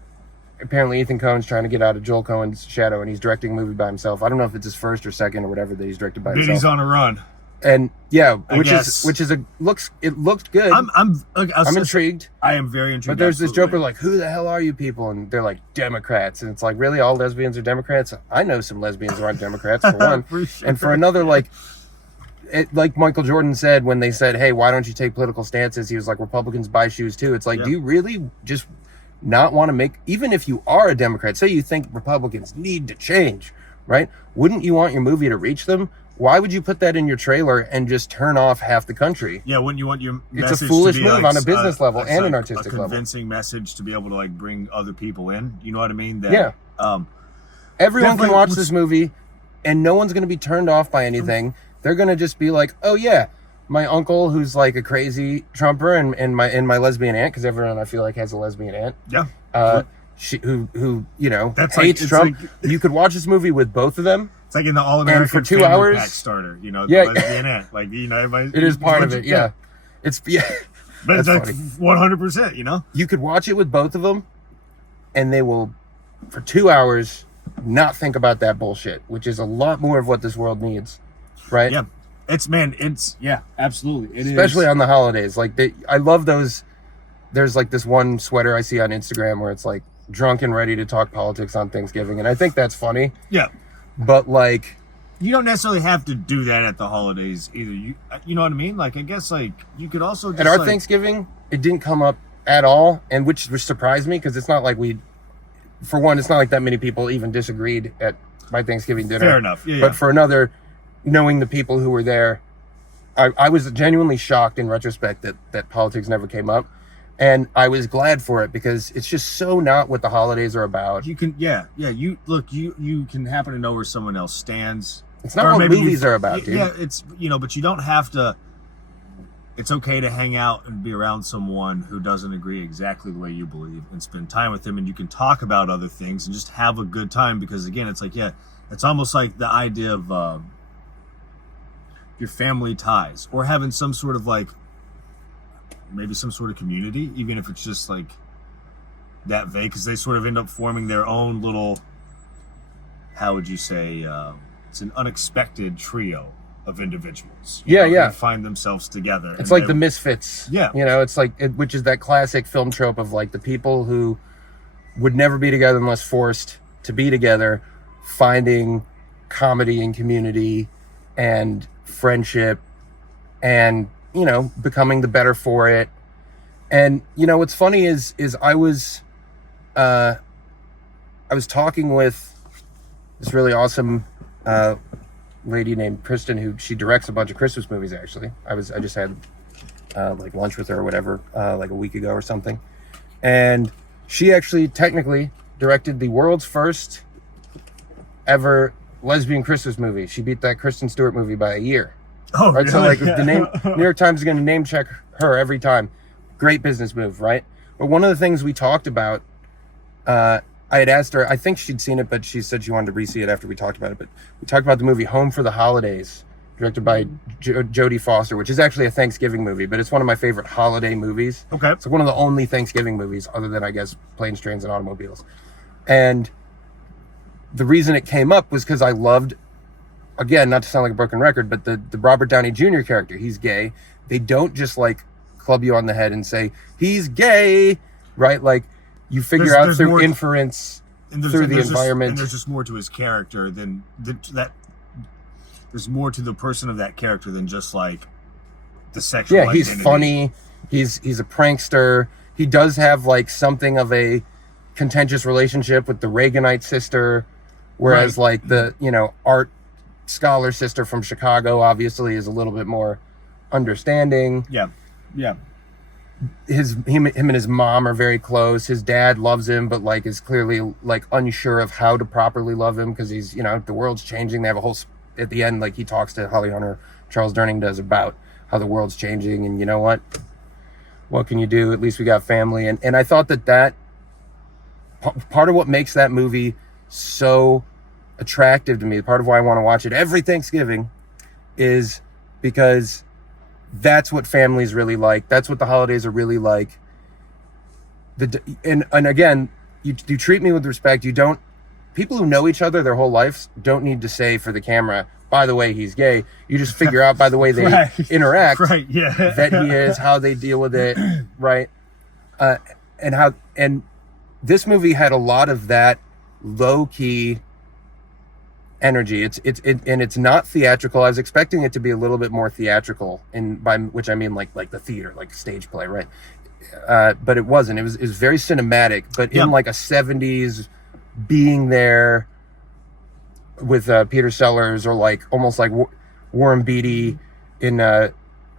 Apparently Ethan Coen's trying to get out of Joel Coen's shadow, and he's directing a movie by himself. I don't know if it's his first or second or whatever that he's directed by himself. He's on a run. And it looked good. I'm intrigued. I am very intrigued. But there's this joke where, like, who the hell are you people? And they're like, Democrats. And it's like, really, all lesbians are Democrats? I know some lesbians who aren't Democrats, for one. For sure. And for another, like Michael Jordan said when they said, hey, why don't you take political stances? He was like, Republicans buy shoes too. It's like, do you really just not want to make, even if you are a Democrat, say you think Republicans need to change, right? Wouldn't you want your movie to reach them? Why would you put that in your trailer and just turn off half the country? Yeah, wouldn't you want your message It's a foolish to be move like on a business level and an artistic level. A convincing message to be able to, like, bring other people in. You know what I mean? Everyone can watch this movie, and no one's going to be turned off by anything. They're going to just be like, oh, yeah, my uncle, who's like a crazy Trumper, and my lesbian aunt, because everyone I feel like has a lesbian aunt. Yeah. She who you know That's hates it's Trump. like- you could watch this movie with both of them. It's like in the All-American for 2 Family hours- Pack starter, you know, Yeah. the lesbian aunt. Like, you know, everybody... It is part of it. Yeah, it's But it's That's like funny. 100%, you know? You could watch it with both of them, and they will, for 2 hours, not think about that bullshit, which is a lot more of what this world needs, right? Yeah. Yeah, absolutely. It Especially is. on the holidays. Like, I love those. There's like this one sweater I see on Instagram where it's like drunk and ready to talk politics on Thanksgiving, and I think that's funny. Yeah. But like, You don't necessarily have to do that at the holidays either. You know what I mean? Like, I guess, like, you could also just, at our like, Thanksgiving, it didn't come up at all, and which surprised me because it's not like for one, it's not like that many people even disagreed at my Thanksgiving dinner. Fair enough. Yeah, But for another, knowing the people who were there, I was genuinely shocked in retrospect that politics never came up. And I was glad for it because it's just so not what the holidays are about. you can, you can happen to know where someone else stands. It's not Or what maybe movies are about, dude. Yeah, it's, you know, but you don't have to. It's okay to hang out and be around someone who doesn't agree exactly the way you believe and spend time with them, and you can talk about other things and just have a good time, because again, it's like, yeah, it's almost like the idea of your family ties, or having some sort of like, maybe some sort of community, even if it's just like that vague, because they sort of end up forming their own little, how would you say, it's an unexpected trio of individuals. You know, Yeah. who find themselves together. It's and like they- the Misfits. Yeah. You know, it's like, which is that classic film trope of like the people who would never be together unless forced to be together, finding comedy and community and friendship and, you know, becoming the better for it. And, you know, what's funny is I was talking with this really awesome lady named Kristen, who she directs a bunch of Christmas movies. Actually, I just had like lunch with her or whatever like a week ago or something, and she actually technically directed the world's first ever lesbian Christmas movie. She beat that Kristen Stewart movie by a year. Oh, Right, so really? like the New York Times is going to name check her every time. Great business move, right? But one of the things we talked about, I had asked her, I think she'd seen it, but she said she wanted to re-see it after we talked about it. But we talked about the movie Home for the Holidays, directed by Jodie Foster, which is actually a Thanksgiving movie, but it's one of my favorite holiday movies. Okay. It's one of the only Thanksgiving movies, other than, I guess, Planes, Trains, and Automobiles. And the reason it came up was because I loved, again, not to sound like a broken record, but the Robert Downey Jr. character. He's gay. They don't just like club you on the head and say he's gay, right? Like, you figure out through inference, through the environment. And there's just more to his character than that. There's more to the person of that character than just like the sexual. Yeah, he's identity. funny. He's a prankster. He does have like something of a contentious relationship with the Reaganite sister, whereas Right. like the, you know, art scholar sister from Chicago obviously is a little bit more understanding. Yeah. Him and his mom are very close. His dad loves him, but like is clearly like unsure of how to properly love him because he's, you know, the world's changing. They have a whole at the end, like he talks to Holly Hunter, Charles Durning does, about how the world's changing, and you know what can you do? At least we got family. And I thought that part of what makes that movie so attractive to me, part of why I want to watch it every Thanksgiving, is because that's what families really like. That's what the holidays are really like. And again, you treat me with respect. You don't, people who know each other their whole lives don't need to say for the camera, by the way, he's gay. You just figure out by the way they Right. interact Right. Yeah. that he is, how they deal with it, right? And this movie had a lot of that low key energy. It's not theatrical. I was expecting it to be a little bit more theatrical, by which I mean like the theater, like stage play, right? But it wasn't. It was very cinematic, but in like a 70s being there with Peter Sellers, or like almost like Warren Beatty in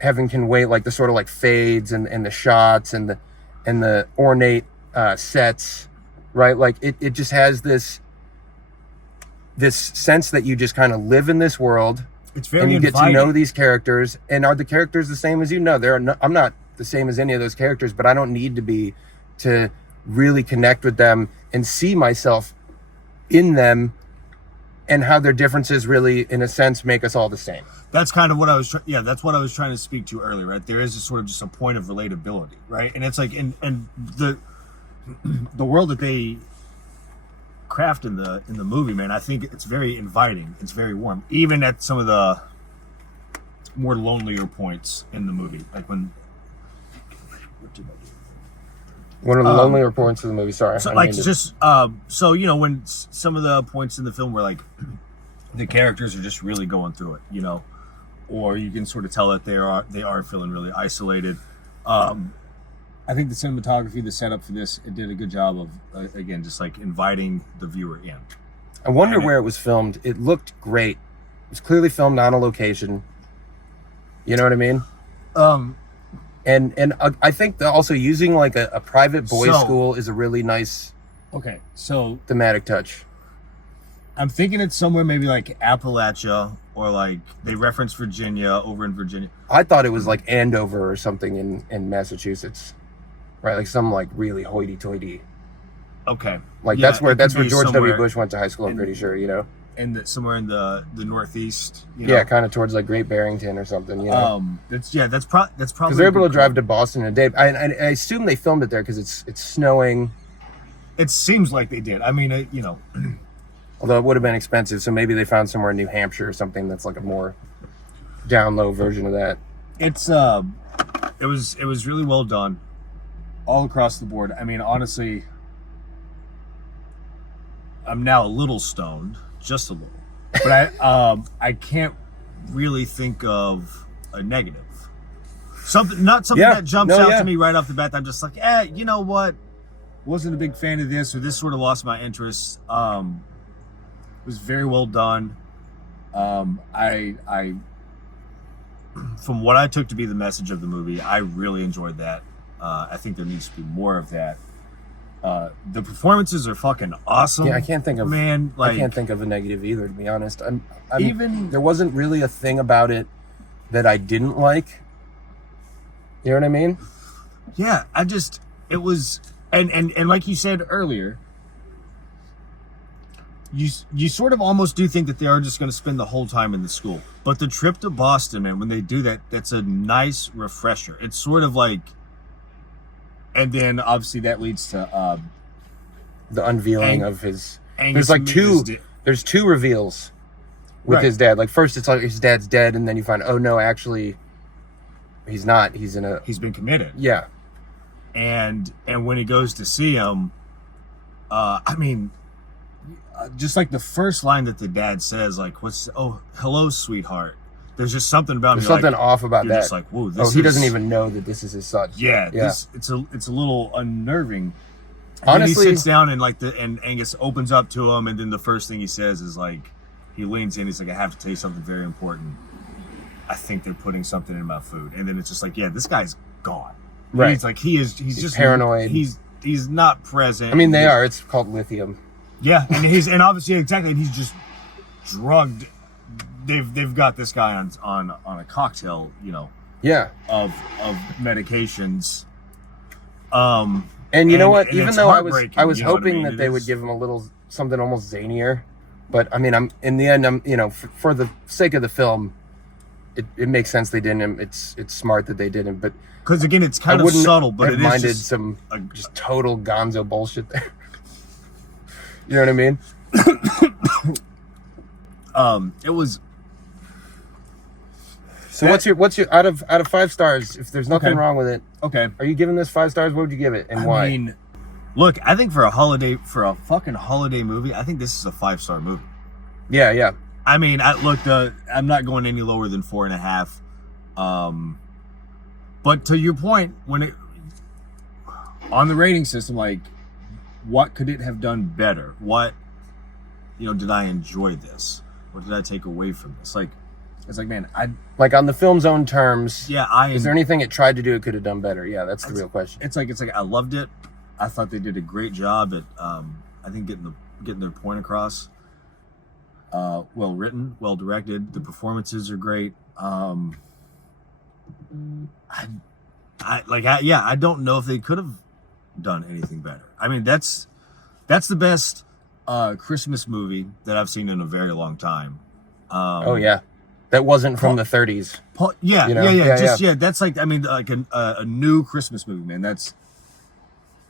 Heaven Can Wait, like the sort of like fades and the shots and the ornate sets, right? Like it just has this sense that you just kind of live in this world. It's very and you get to inviting. know these characters. And are the characters the same as you? No, I'm not the same as any of those characters, but I don't need to be to really connect with them and see myself in them and how their differences really, in a sense, make us all the same. That's kind of what I was that's what I was trying to speak to earlier, right? There is a sort of just a point of relatability, right? And it's like and the world that they craft in the movie, man, I think it's very inviting. It's very warm, even at some of the more lonelier points in the movie, like when. What did I do? One of the lonelier points of the movie. Sorry, So like just so you know, when some of the points in the film where like the characters are just really going through it, you know, or you can sort of tell that they are feeling really isolated. I think the cinematography, the setup for this, it did a good job of again just like inviting the viewer in. I wonder where it was filmed. It looked great. It was clearly filmed on a location. You know what I mean? And I think that also using like a private boys' school is a really nice Okay, so thematic touch. I'm thinking it's somewhere maybe like Appalachia, or like they reference Virginia, over in Virginia. I thought it was like Andover or something in Massachusetts, right? Like some like really hoity-toity. Okay, Like Yeah, that's where it could be George W. somewhere Bush went to high school. I'm pretty sure, you know. somewhere in the Northeast. You know? Yeah, kind of towards like Great Barrington or something. You know. That's probably Because they're able to drive to Boston in a day. I assume they filmed it there because it's snowing. It seems like they did. I mean, you know, Although it would have been expensive, so maybe they found somewhere in New Hampshire or something that's like a more down low version of that. it's it was really well done, all across the board. I mean, honestly, I'm now a little stoned, just a little, but I can't really think of a negative. Not something that jumps out to me right off the bat. I'm just like, you know what? Wasn't a big fan of this, or this sort of lost my interest. It was very well done. I from what I took to be the message of the movie, I really enjoyed that. I think there needs to be more of that. The performances are fucking awesome. Yeah, I can't think of I can't think of a negative either, to be honest. Even there wasn't really a thing about it that I didn't like. You know what I mean? Yeah, it was, and like you said earlier, you sort of almost do think that they are just going to spend the whole time in the school. But the trip to Boston, man, when they do that, that's a nice refresher. It's sort of like, and then obviously that leads to The unveiling of his. Angus There's like there's two reveals with Right. his dad. Like first it's like his dad's dead, and then you find, oh no, actually he's not. He's been committed. Yeah. And when he goes to see him, I mean, just like the first line that the dad says, like, hello, sweetheart. There's just something about There's me, something like, off about you're that. just like, whoa, this he doesn't even know that this is his son. Yeah. It's a little unnerving. And Honestly, he sits down and and Angus opens up to him, and then the first thing he says is like, he leans in, he's like, I have to tell you something very important. I think they're putting something in my food. And then it's just like, yeah, this guy's gone. right. He's like, he's just paranoid. He's not present. I mean, they are. It's called lithium. Yeah, and obviously exactly, and he's just drugged. They've got this guy on a cocktail, you know, Yeah. of medications. And you know what? and Even it's though I heartbreaking, was you know what I hoping mean? that It they would is. give him a little something almost zanier, but I mean, I'm in the end, you know, for the sake of the film, it makes sense they didn't. It's smart that they didn't, but Because again, it's I kind of wouldn't subtle, but have it is minded just some a- just total gonzo bullshit there. You know what I mean? it was. So what's your out of 5 stars? If there's nothing Okay. wrong with it, Okay. are you giving this 5 stars? What would you give it, and why? I mean, look, I think for a fucking holiday movie, I think this is a 5-star movie. Yeah. I mean, I'm not going any lower than 4.5. But to your point, when it on the rating system, like, what could it have done better? What, did I enjoy this? What did I take away from this? Like, it's like, man, Like on the film's own terms, yeah, is there anything it tried to do it could have done better? Yeah, that's the real question. It's like I loved it. I thought they did a great job at I think getting their point across. well written, well directed. The performances are great. I don't know if they could have done anything better. I mean, that's the best Christmas movie that I've seen in a very long time. Oh yeah, that wasn't from the 30s. Yeah, You know? yeah. That's like, I mean, like a new Christmas movie, man. It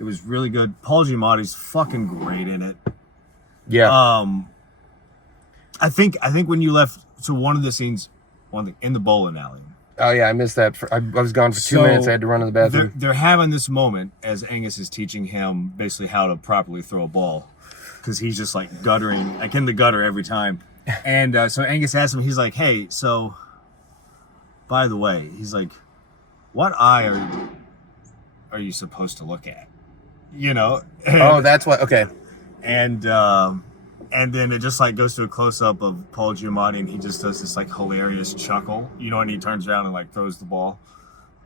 was really good. Paul Giamatti's fucking great in it. Yeah. I think when you left, so one of the scenes, in the bowling alley. Oh yeah, I missed that. I was gone for 2 minutes. I had to run to the bathroom. They're having this moment as Angus is teaching him basically how to properly throw a ball, because he's just like guttering, like in the gutter every time. And so Angus asks him, he's like, "Hey, so by the way," he's like, "What eye are you supposed to look at?" You know? Oh, that's what. Okay. And then it just like goes to a close up of Paul Giamatti, and he just does this like hilarious chuckle, you know, and he turns around and like throws the ball.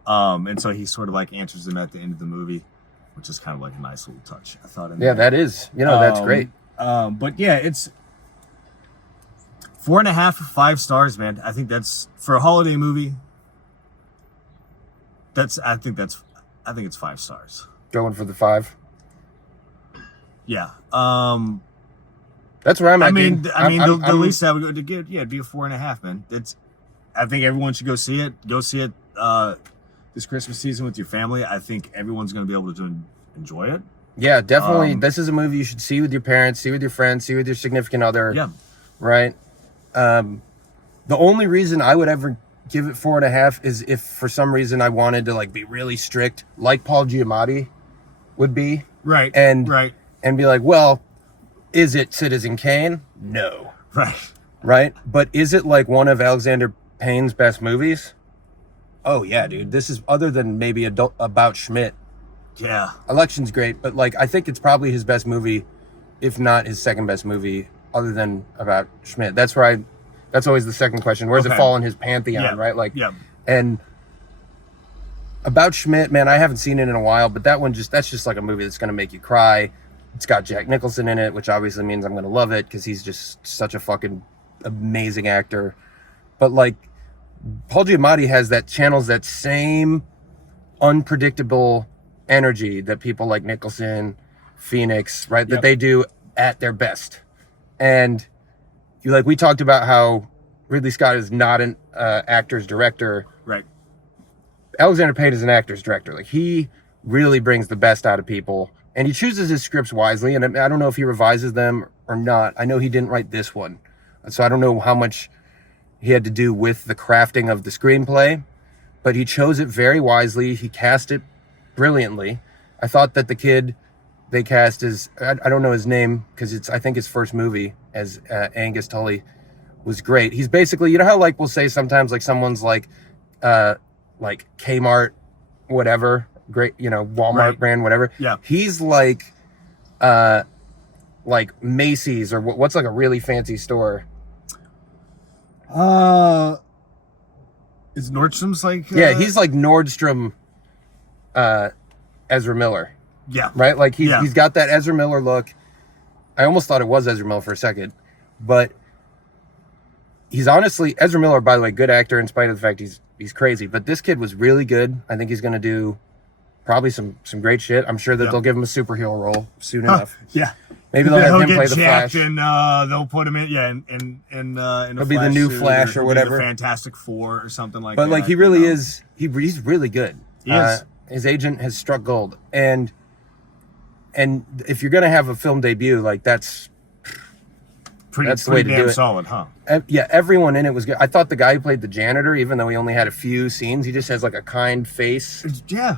And so he sort of like answers him at the end of the movie, which is kind of like a nice little touch, I thought. Yeah, that is. You know, that's great. But yeah, it's 4.5 to 5 stars, man. I think that's, for a holiday movie, I think it's 5 stars. Going for the 5. Yeah. That's where I'm at. I mean, dude. the least I would go to get, it'd be a 4.5, man. I think everyone should go see it. Go see it this Christmas season with your family. I think everyone's going to be able to enjoy it. Yeah, definitely. This is a movie you should see with your parents, see with your friends, see with your significant other. Yeah. Right. The only reason I would ever give it 4.5 is if for some reason I wanted to like be really strict, like Paul Giamatti would be. Right. And right. And be like, well, is it Citizen Kane? No. Right. Right? But is it like one of Alexander Payne's best movies? Oh yeah, dude. This is, other than maybe About Schmidt. Yeah. Election's great, but like I think it's probably his best movie, if not his second best movie, other than About Schmidt. That's always the second question. Where does it fall in his pantheon, right? Like, yeah. And About Schmidt, man, I haven't seen it in a while, but that's just like a movie that's gonna make you cry. It's got Jack Nicholson in it, which obviously means I'm gonna love it because he's just such a fucking amazing actor. But like, Paul Giamatti channels that same unpredictable energy that people like Nicholson, Phoenix, right? That they do at their best. And we talked about how Ridley Scott is not an actor's director. Right. Alexander Payne is an actor's director. Like, he really brings the best out of people, and he chooses his scripts wisely. And I don't know if he revises them or not. I know he didn't write this one, so I don't know how much he had to do with the crafting of the screenplay, but he chose it very wisely. He cast it brilliantly. I thought that the kid they cast is, I don't know his name because it's, I think, his first movie as Angus Tully, was great. He's basically, you know how like we'll say sometimes like someone's like Kmart, whatever, great, you know, Walmart brand, whatever. Yeah. He's like Macy's, or what's like a really fancy store. Is Nordstrom's like? Yeah, he's like Nordstrom, Ezra Miller. Yeah. Right? Like he's got that Ezra Miller look. I almost thought it was Ezra Miller for a second, but he's honestly, Ezra Miller, by the way, good actor in spite of the fact he's crazy. But this kid was really good. I think he's going to do probably some great shit. I'm sure that they'll give him a superhero role soon enough. Yeah. Maybe they'll have him play the jacked Flash. And they'll put him in, in He'll be the new Flash or whatever. The Fantastic Four or something like that. But like he really know? is, he's really good. He is. His agent has struck gold. And if you're going to have a film debut, like that's the way to do it. Solid, huh? Yeah, everyone in it was good. I thought the guy who played the janitor, even though he only had a few scenes, he just has like a kind face. Yeah.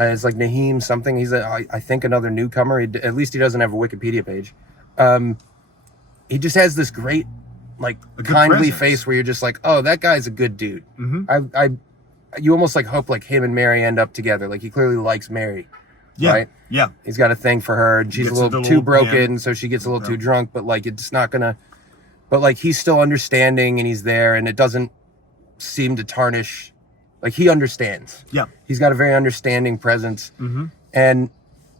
It's like Naheem something. He's I think another newcomer. At least he doesn't have a Wikipedia page. He just has this great, like, kindly face where you're just like, oh, that guy's a good dude. Mm-hmm. You almost like hope like him and Mary end up together. Like he clearly likes Mary. Yeah. Right? Yeah. He's got a thing for her, and she's a little too broken, so she gets a little too drunk, but like it's not gonna, but like he's still understanding and he's there, and it doesn't seem to tarnish, like he understands. Yeah. He's got a very understanding presence. Mm-hmm. And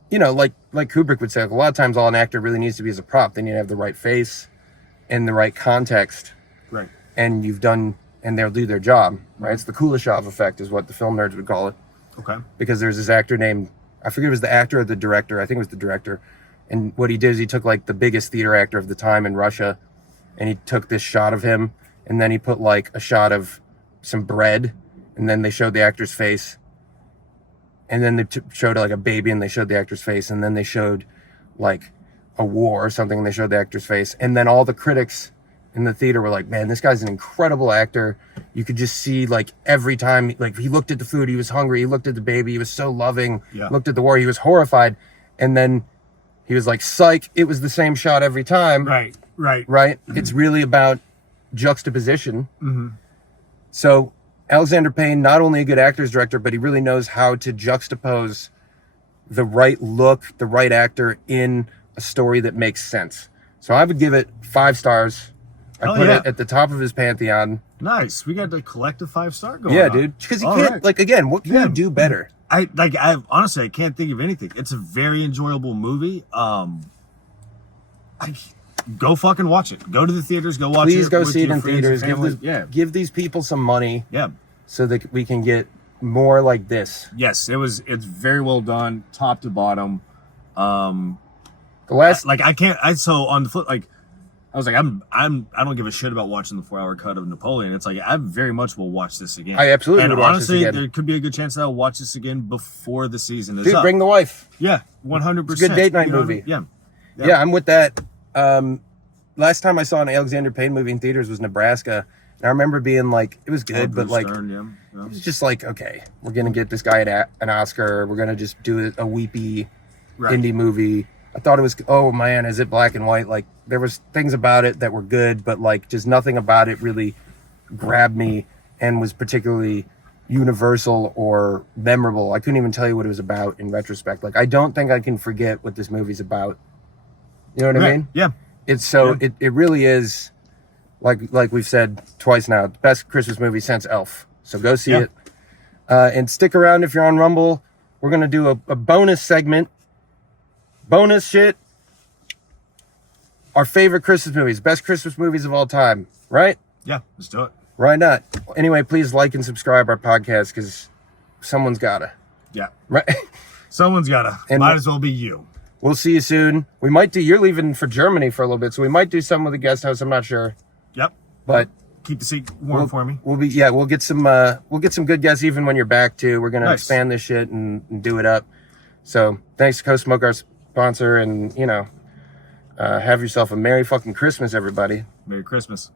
you know, like Kubrick would say, like, a lot of times all an actor really needs to be is a prop. They need to have the right face, in the right context, Right. and they'll do their job, right? It's the Kuleshov effect is what the film nerds would call it. Okay. Because there's this actor named, I forget if it was the actor or the director, I think it was the director, and what he did is he took like the biggest theater actor of the time in Russia, and he took this shot of him, and then he put like a shot of some bread, and then they showed the actor's face, and then they showed like a baby, and they showed the actor's face, and then they showed like a war or something, and they showed the actor's face, and then all the critics in the theater were like, man, this guy's an incredible actor. You could just see like every time, like he looked at the food, he was hungry, he looked at the baby, he was so loving, looked at the war, he was horrified, and then he was like, psych, it was the same shot every time. Right. It's really about juxtaposition. Mm-hmm. So Alexander Payne, not only a good actor's director, but he really knows how to juxtapose the right look, the right actor in a story that makes sense. So I would give it 5 stars. I put it at the top of his pantheon. Nice. We got the collective 5-star going. Yeah, on. dude. Because you can't, like, again, what can you do better? I honestly, I can't think of anything. It's a very enjoyable movie. Go fucking watch it. Go to the theaters. Go watch it. Please go with see it your in friends theaters. and Give these people some money. Yeah. So that we can get more like this. Yes, it's very well done, top to bottom. The last, So on the flip, like, I was like, I don't give a shit about watching the 4-hour cut of Napoleon. It's like I very much will watch this again. I absolutely and would watch honestly, this again. there could be a good chance that I'll watch this again before the season is dude, up. bring the wife. Yeah, 100%. It's a good date night movie. Yeah, I'm with that. Last time I saw an Alexander Payne movie in theaters was Nebraska. And I remember being like, it was good, but like, Stern, it was just like, okay, we're going to get this guy an Oscar. We're going to just do a weepy indie movie. I thought it was, oh man, is it black and white? Like, there was things about it that were good, but like, just nothing about it really grabbed me and was particularly universal or memorable. I couldn't even tell you what it was about in retrospect. Like, I don't think I can forget what this movie's about. You know what I mean? Yeah. It's so, it really is, like we've said twice now, the best Christmas movie since Elf. So go see it. And stick around if you're on Rumble. We're going to do a bonus segment. Bonus shit. Our favorite Christmas movies. Best Christmas movies of all time. Right? Yeah, let's do it. Why not? Anyway, please like and subscribe our podcast because someone's gotta. Yeah. Right? Someone's gotta. And might as well be you. We'll see you soon. We might do, you're leaving for Germany for a little bit, so we might do something with the guest house. I'm not sure. Yep. But keep the seat warm for me. We'll get some good guests even when you're back too. We're gonna expand this shit and do it up. So thanks to Co-Smoke, our sponsor, and have yourself a Merry fucking Christmas, everybody. Merry Christmas.